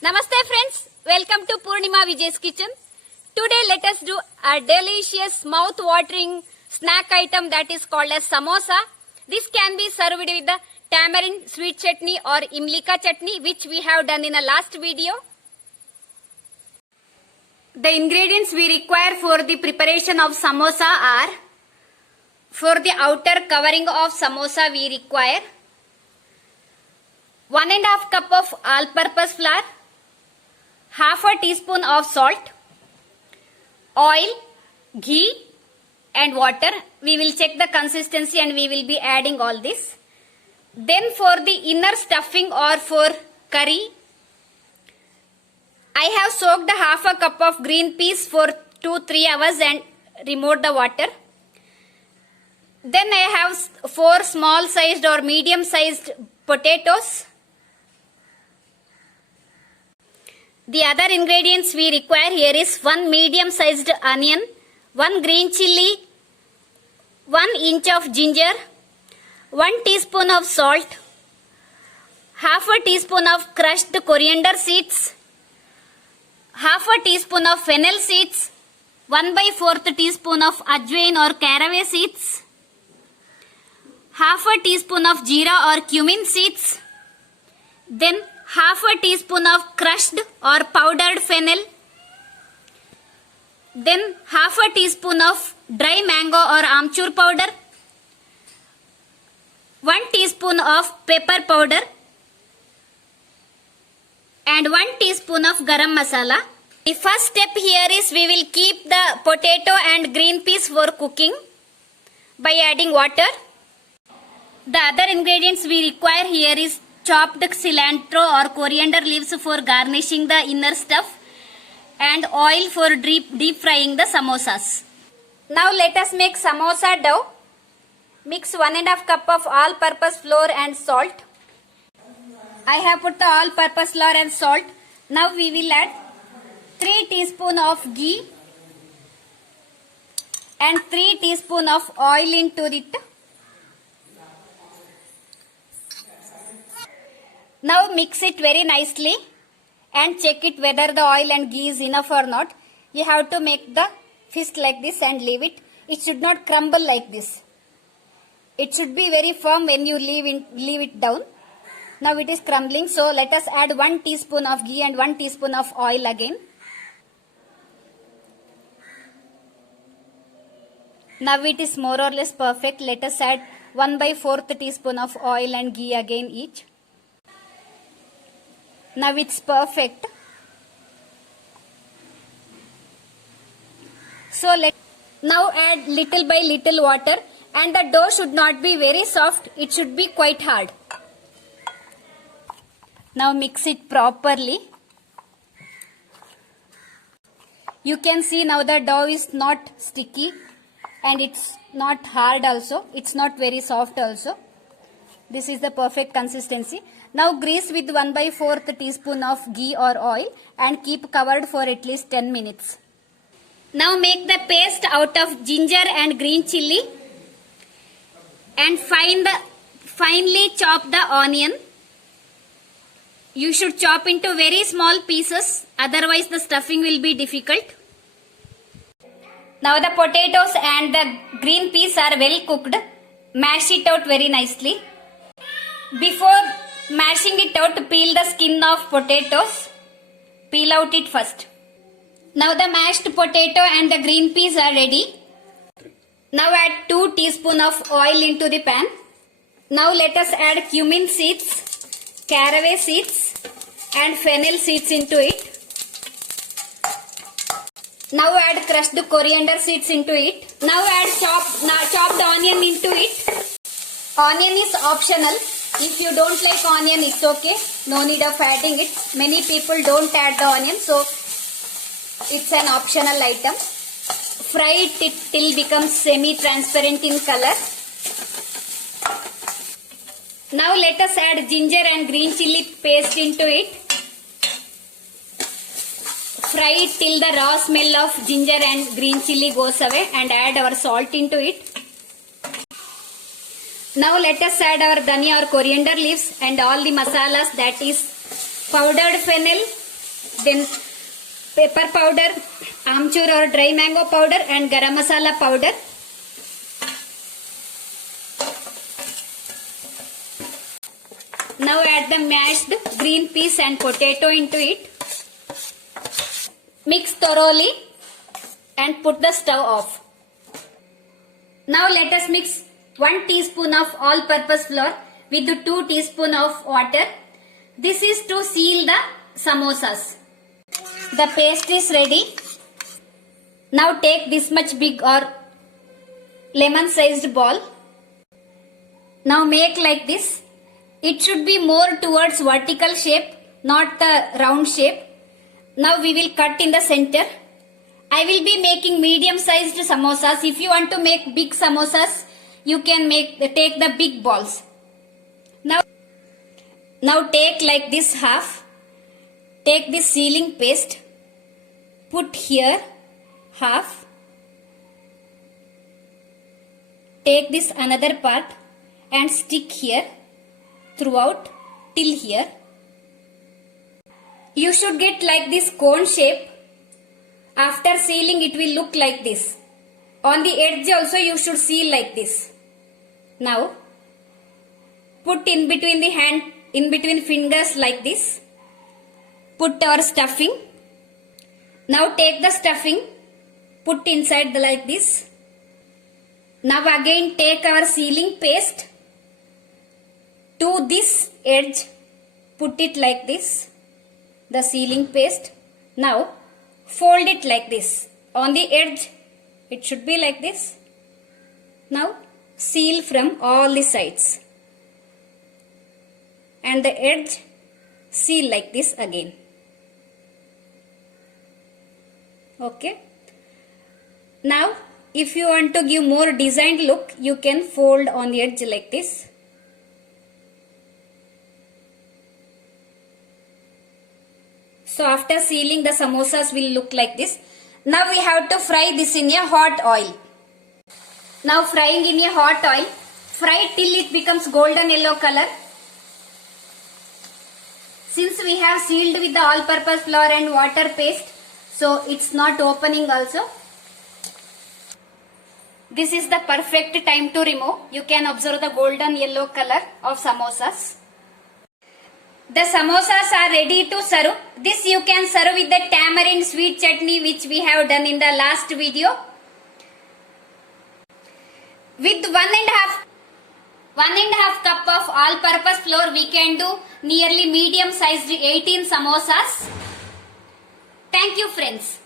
Namaste friends, welcome to Purnima Vijay's kitchen. Today let us do a delicious mouth-watering snack item that is called as samosa. This can be served with the tamarind sweet chutney or imlika chutney which we have done in a last video. The ingredients we require for the preparation of samosa are: for the outer covering of samosa we require 1.5 cup of all-purpose flour, half a teaspoon of salt, oil, ghee and water. We will check the consistency and we will be adding all this. Then for the inner stuffing or for curry, I have soaked half a cup of green peas for 2-3 hours and removed the water. Then I have 4 small sized or medium sized potatoes. The other ingredients we require here is 1 medium sized onion, 1 green chilli, 1 inch of ginger, 1 teaspoon of salt, half a teaspoon of crushed coriander seeds, half a teaspoon of fennel seeds, 1/4 teaspoon of ajwain or caraway seeds, half a teaspoon of jeera or cumin seeds, then half a teaspoon of crushed or powdered fennel, then half a teaspoon of dry mango or amchur powder, 1 teaspoon of pepper powder and 1 teaspoon of garam masala. The first step here is we will keep the potato and green peas for cooking by adding water. The other ingredients we require here is chopped cilantro or coriander leaves for garnishing the inner stuff and oil for deep frying the samosas. Now let us make samosa dough. Mix 1.5 cup of all-purpose flour and salt. I have put the all-purpose flour and salt. Now we will add 3 teaspoon of ghee and 3 teaspoon of oil into it. Now mix it very nicely and check it whether the oil and ghee is enough or not. You have to make the fist like this and leave it. It should not crumble like this. It should be very firm when you leave it down. Now it is crumbling, so let us add 1 teaspoon of ghee and 1 teaspoon of oil again. Now it is more or less perfect. Let us add 1/4 teaspoon of oil and ghee again each. Now it's perfect. So now add little by little water, and the dough should not be very soft. It should be quite hard. Now mix it properly. You can see now the dough is not sticky and it's not hard also. It's not very soft also. This is the perfect consistency. Now grease with 1/4 teaspoon of ghee or oil and keep covered for at least 10 minutes. Now make the paste out of ginger and green chilli and finely chop the onion. You should chop into very small pieces, otherwise the stuffing will be difficult. Now the potatoes and the green peas are well cooked. Mash it out very nicely. Before mashing it out, peel the skin of potatoes. Peel out it first. Now the mashed potato and the green peas are ready. Now add 2 teaspoons of oil into the pan. Now let us add cumin seeds, caraway seeds and fennel seeds into it. Now add crushed coriander seeds into it. Now add chopped onion into it. Onion is optional. If you don't like onion, it's okay. No need of adding it. Many people don't add the onion, so it's an optional item. Fry it till becomes semi-transparent in color. Now let us add ginger and green chilli paste into it. Fry it till the raw smell of ginger and green chilli goes away and add our salt into it. Now let us add our dhania or coriander leaves and all the masalas, that is powdered fennel, then pepper powder, amchur or dry mango powder, and garam masala powder. Now add the mashed green peas and potato into it. Mix thoroughly and put the stove off. Now let us mix 1 teaspoon of all-purpose flour with 2 teaspoon of water. This is to seal the samosas. The paste is ready. Now take this much big or lemon sized ball. Now make like this. It should be more towards vertical shape, not the round shape. Now we will cut in the center. I will be making medium sized samosas. If you want to make big samosas, you can take the big balls. Now take like this half. Take this sealing paste. Put here half. Take this another part and stick here throughout till here. You should get like this cone shape. After sealing it will look like this. On the edge also you should seal like this. Now put in between the hand, in between fingers like this. Put our stuffing. Now take the stuffing, put inside like this. Now again take our sealing paste to this edge, put it like this, the sealing paste. Now fold it like this. On the edge it should be like this. Now seal from all the sides and the edge seal like this again. Okay. Now if you want to give more designed look, you can fold on the edge like this. So after sealing, the samosas will look like this. Now we have to fry this in a hot oil. Now frying in a hot oil, fry till it becomes golden yellow color. Since we have sealed with the all-purpose flour and water paste, so it's not opening also. This is the perfect time to remove. You can observe the golden yellow color of samosas. The samosas are ready to serve. This you can serve with the tamarind sweet chutney which we have done in the last video. With 1.5 cup of all-purpose flour, we can do nearly medium sized 18 samosas. Thank you friends.